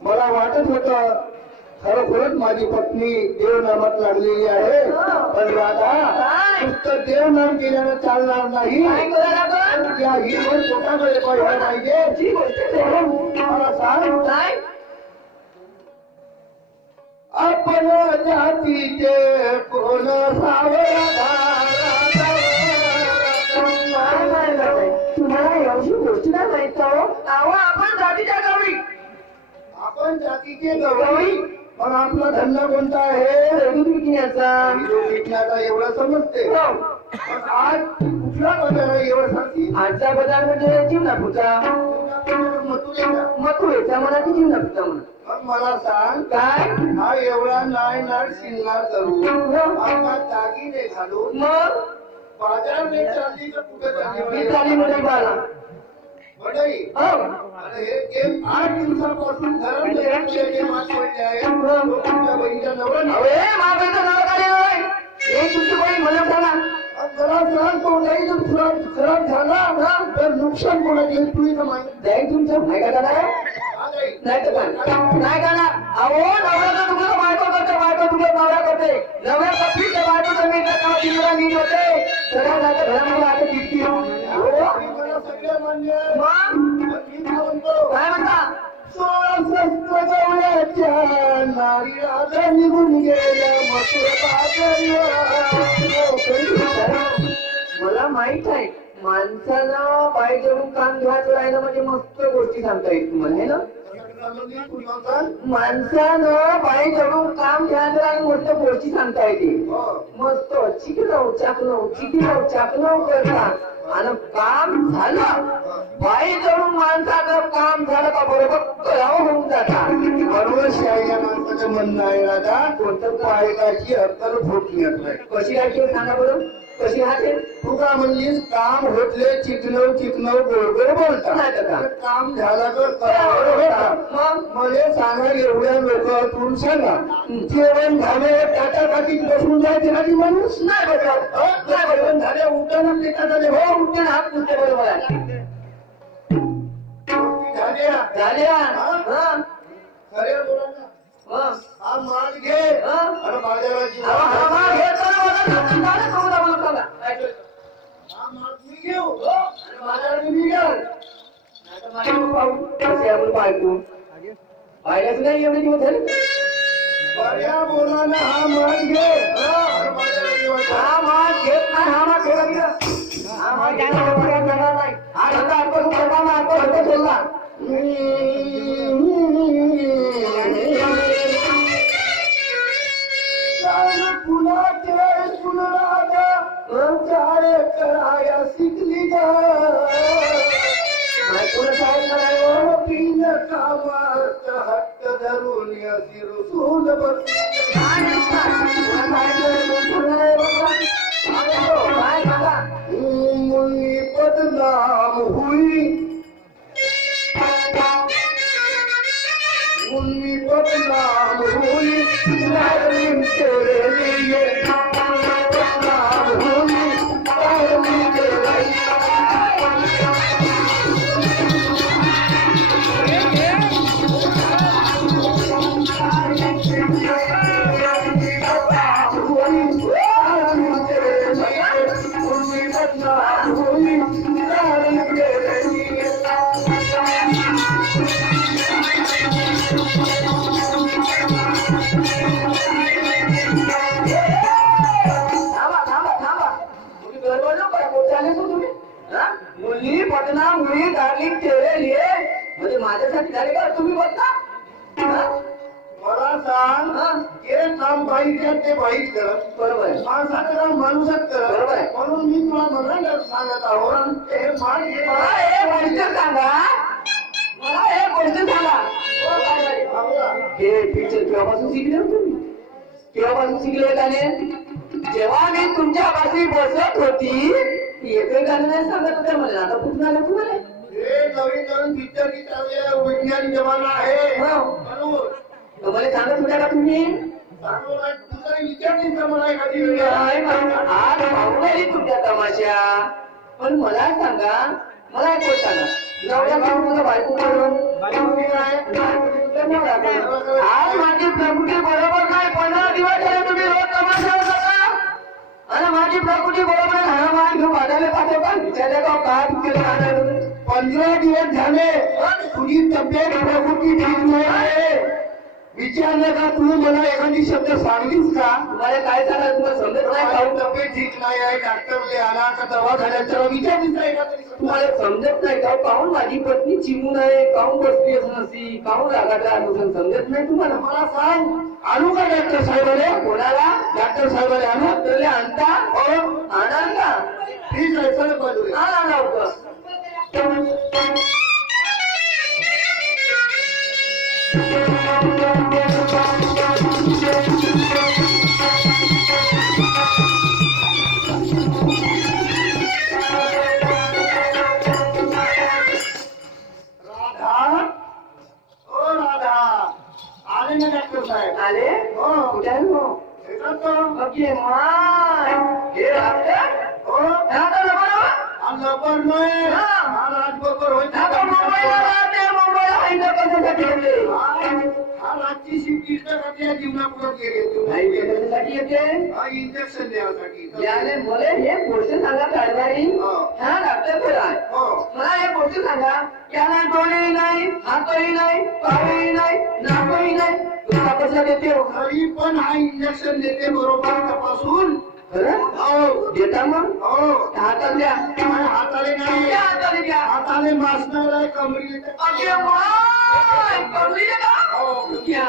मला वाटत होत खरोखरच माझी पत्नी देवनामात लागलेली आहे, पण राधा नुसतं देवनाम केल्यानं चालणार नाही, त्या हिरवळ पोटाकडे पाहिलं पाहिजे. मला सांग, आपण जातीचे कोण तुम्हाला एवढी गोष्टी नाही माहित आपण जातीच्या गवळी, आपण जातीचे गवळी, पण आपला धंदा कोणता आहे? विकण्याचा. विकण्याचा एवढं समजते. पण आज कुठला बाजार आहे एवढं सांगते? आजचा बाजार म्हणजे जीवनापूरचा, मथुरेचा म्हणा की जीवनापूरचा म्हणा. मग मला सांग, काय हा एवढा नाय नाट शिंगार करून आपला दागिने घालून मग बाजार में चालली तर कुठे मी चाली म्हणजे बाला मंडळी? हे गेम 8 दिवसापासून घरात मागवले आहे. तुमच्या बहिणीचा नवरा माझं नाव काय नाही, हे तुमची बहीण मला सांगा. जरा सांग, तो नाही जर खराब झाला तर नुकसान कोणाचे तुम्ही माहिती जाईल तुमचं नाही का दादा? नाही तर नाही का ना? अहो नवऱ्याचं तुमचं बायको करते, बायको तुमचं नवरा करते, नवऱ्या कपी त्या बायकोचं मी तिला नीट होते सगळ्या नाही तर घरामध्ये आता किती सगळं मान्य. काय म्हणता? 16 गवळ्याच्या नारी राजा निघून गेल्या मला माहित आहे माणसानं पाय जोडून काम घ्यायचं राहिलं म्हणजे मस्त गोष्टी सांगता येईल तुम्हाला, हे ना? माणसानं पाय जोडून काम घ्यायचं राहिलं मस्त गोष्टी सांगता येते. मस्त चिकनव चाकणव करतात आणि काम झालं, पाय जोडून माणसाचं काम झालं का बरोबर होऊन जातात. बरोबर शाळेच्या माणसाचं म्हणणं आहे राजा, कोणतं पायकाची अक्कल फुटली नाही. कशी राहते सांगा बरं, कशी राहते? तू का म्हणलीस काम होतले चिकनव गोळगोळ बोलतात, काम झालं तर मला सांगा, एवढ्या लोकातून सांगा जेवण झाले टाटा टाकीत बसून जायचे ना ती माणूस नाही बरोबर, जेवण झाले उठताना टिका झाले हो उठते हात पुढचे बरोबर आहे. झाल्या खरे बोला ना, हा माल घे आणि बाजाराची हा माल मी घेऊ आणि बाजारात मी घेऊ. पाहिल्याच नाही एवढे दिवस झाले. बऱ्या बोला ना, हा माल घे आणि बाजारात घेऊ. हा माल घेत नाही, हा माल ठेवला गेला, हा माल घेणार नाही, हा धंदा आपण करताना आपण होतो सोडला. कराया शिकली पीन कामात हट्ट धरून अशी रुसून मुली बदनाम हुई, मुली बदनाम हुई तेरे लिए थांबा थांबा थांबा तुम्ही गडबड नको करा. कुठे आले तो तुम्ही हा? मुली पटना मुली डार्लिंग ठेवलेली म्हणजे माझ्यासाठी झाले का तुम्ही बघता हा? मला सांग हा? जे काम बाईच्या ते बाईच करत बरोबर आहे. माणसाचं काम माणूसच करत बरोबर आहे. म्हणून मी तुला म्हणून सांगत आहोत हे मान मला हे गोष्ट सांगा मला हे गोष्ट सांगा हो, काय झाली? हे पिक्चर केव्हापासून शिकले हो तुम्ही केव्हापासून शिकले गाणे जेव्हा मी तुमच्या पाशी बसत होती एकही गाणं नाही सांगत होते मला आता कुठून आलं तुम्हाला हे नवीन नवीन पिक्चर की चालले विज्ञान जमाना आहे हो. म्हणून तर मला सांगत होत्या का तुम्ही सांगू काय तू तरी विचारलीस का मला एखादी वेळ नाही म्हणून आज पाहून आली तुमच्या तमाशा पण मला सांगा मला एक गोष्ट सांगा नवऱ्या काम तुझं बायको करून आज माझी प्रकृती बरोबर नाही 15 दिवस झाले तुम्ही रोज तमाशा करता आणि माझी प्रकृती बरोबर हवामान घेऊन वाजायला पाठव का विचारले का काय केलं आणायला 15 दिवस झाले तुझी तब्येत प्रकृती ठीक नाही आहे विचारलं का तू मला एखादी शब्द सांगलीस का तुम्हाला काय सांगा तुम्हाला समजत नाही माझी का तब्येत ठीक नाही आहे डॉक्टरले आला का दवाखान्यात विचारलीस नाही का तरी? तुम्हाला समजत नाही का काहून माझी पत्नी चिमून आहे काहून बसली नसी काहून रागाचा अनुसरण समजत नाही तुम्हाला मला सांग आणू का डॉक्टर साहेबाले कोणाला डॉक्टर साहेबाले आणू डॉक्टरले आणता हो आणाल का ठीक आहे चल बाजूला आणा लवकर राधा ओ राधा आले ना डॉक्टर साहेब आले हो कुठे आहे हो येतात तो ओके माय हे डॉक्टर हो आता बरोबर हा लपर नाही हा. हा राजबरोबर होईल आता मुंबईला राहते मुंबईला हैंडल कशासाठी येते हा रातची शिफ्ट इष्टासाठी या जीवनापुढे गेले नाही कशासाठी येते हा इंजेक्शन द्यासाठी याने मला हे गोष्ट सांगा काढणारी हो. हा डॉक्टर खरा आहे हो मला हे गोष्ट सांगा याला डोळेही नाही हातही नाही पायही नाही नाकही नाही तुला कसा देते हो? तरी पण हा इंजेक्शन देते बरोबर तपासून खरं हो देता मग हो हातात द्या माझ्या हाताले नाही त्या हाताने द्या हाताले मासणार आहे कमरी अगे माय कमली का हो घ्या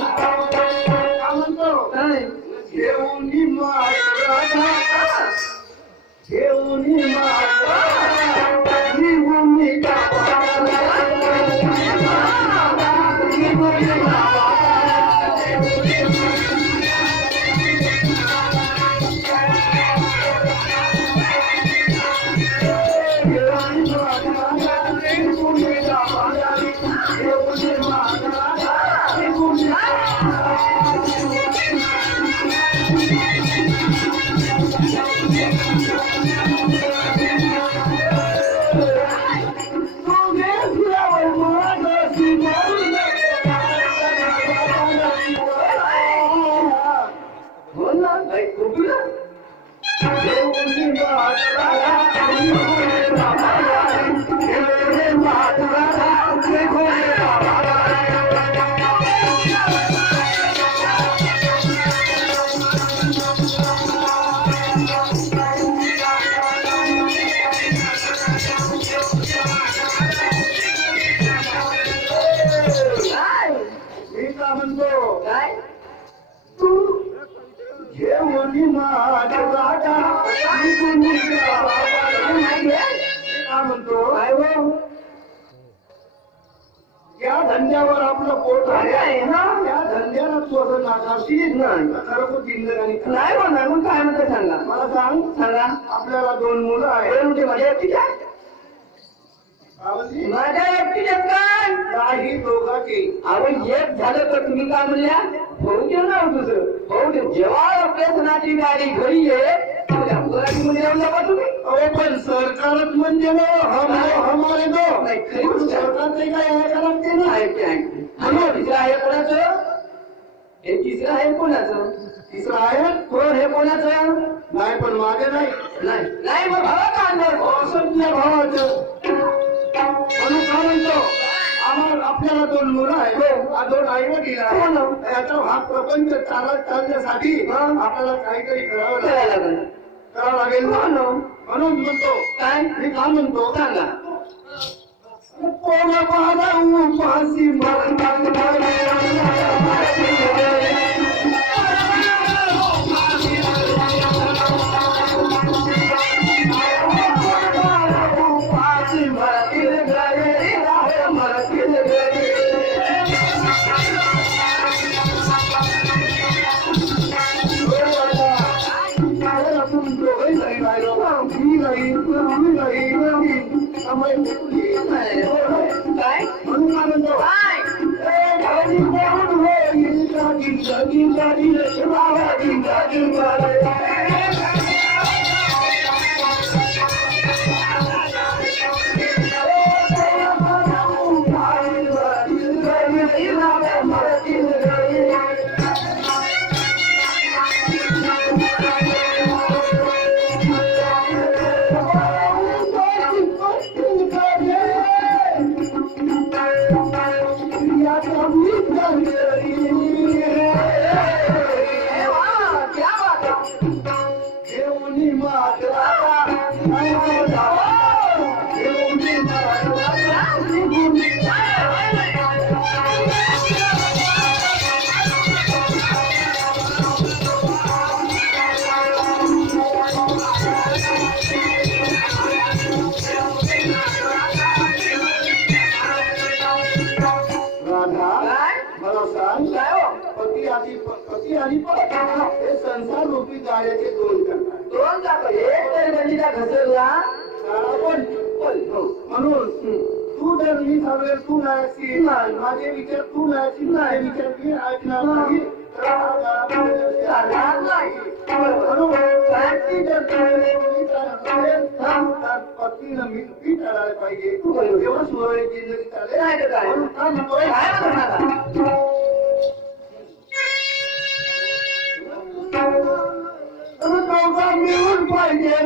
का म्हणतो काय घेऊन माझा घेऊन माझा निघून हो ना नाही खूप ना काय मी का म्हणतो काय तू घेऊन माझा निघून का म्हणतो काय हो या धंद्यावर आपलं पोट आहे आहे ना त्या धंद्याला तू असं नाकारशील नाही. खरं जिंदगानी नाही होणार मग काय म्हणतो सांगा मला सांग सांगा आपल्याला 2 मुलं आहेत हे म्हणजे माझ्या एकटीच्या आवडली? माझ्या एकटीच्याच काय नाही दोघांची अहो एक झालं तर तुम्ही काय म्हणल्या होऊ दे ना दुसरं होऊ दे जेव्हा आपल्या सणाची गाडी घरी ये तेव्हा मुलाची मध्ये येऊन नका तुम्ही अरे पण सरकारच म्हणजे ना हम है हमारे दो नाही, खरी गोष्ट आहे. सरकारचे काय ऐका लागते ना ऐकते ऐकते आणि दुसरं आहे कोणाचं हे तिसरं आहे कोणाचं? तिसरं आहे हो, हे कोणाचं? नाही पण मागे नाही नाही नाही, मग भावाचा अंदाज. असं तुझ्या भावाचं म्हणून काय म्हणतो आपल्याला 2 मुलं आहेत, 2 आई वडील हो ना. आहेत. याचा हा प्रपंच चालण्यासाठी आपल्याला काहीतरी करावं करायला लागेल लागेल. करावं लागेल हो ना. म्हणून म्हणतो काय? मी काय म्हणतो सांगा. पोरा बाळा उपासी काय? म्हणून काय म्हणतो काय? क्या बात है? राधा काय? मला सांग काय हो? पती आणि पत्नी हे संसार रूपी जाळ्याचे 2 करतात दोन चाकं. एक तर गल्लीला घसरला. पण म्हणून तू जर मी सांगेल तू नाही माझे विचार तू नाही विचार मी ऐकणार नाही चालणार नाही. म्हणून ती जर पत्नीनं मी करायला पाहिजे एवढं सुरळीत जिंदगी चालेल नाही तर काय? म्हणून काय म्हणतोय काय म्हणणार? दोघं मिळून पाहिजे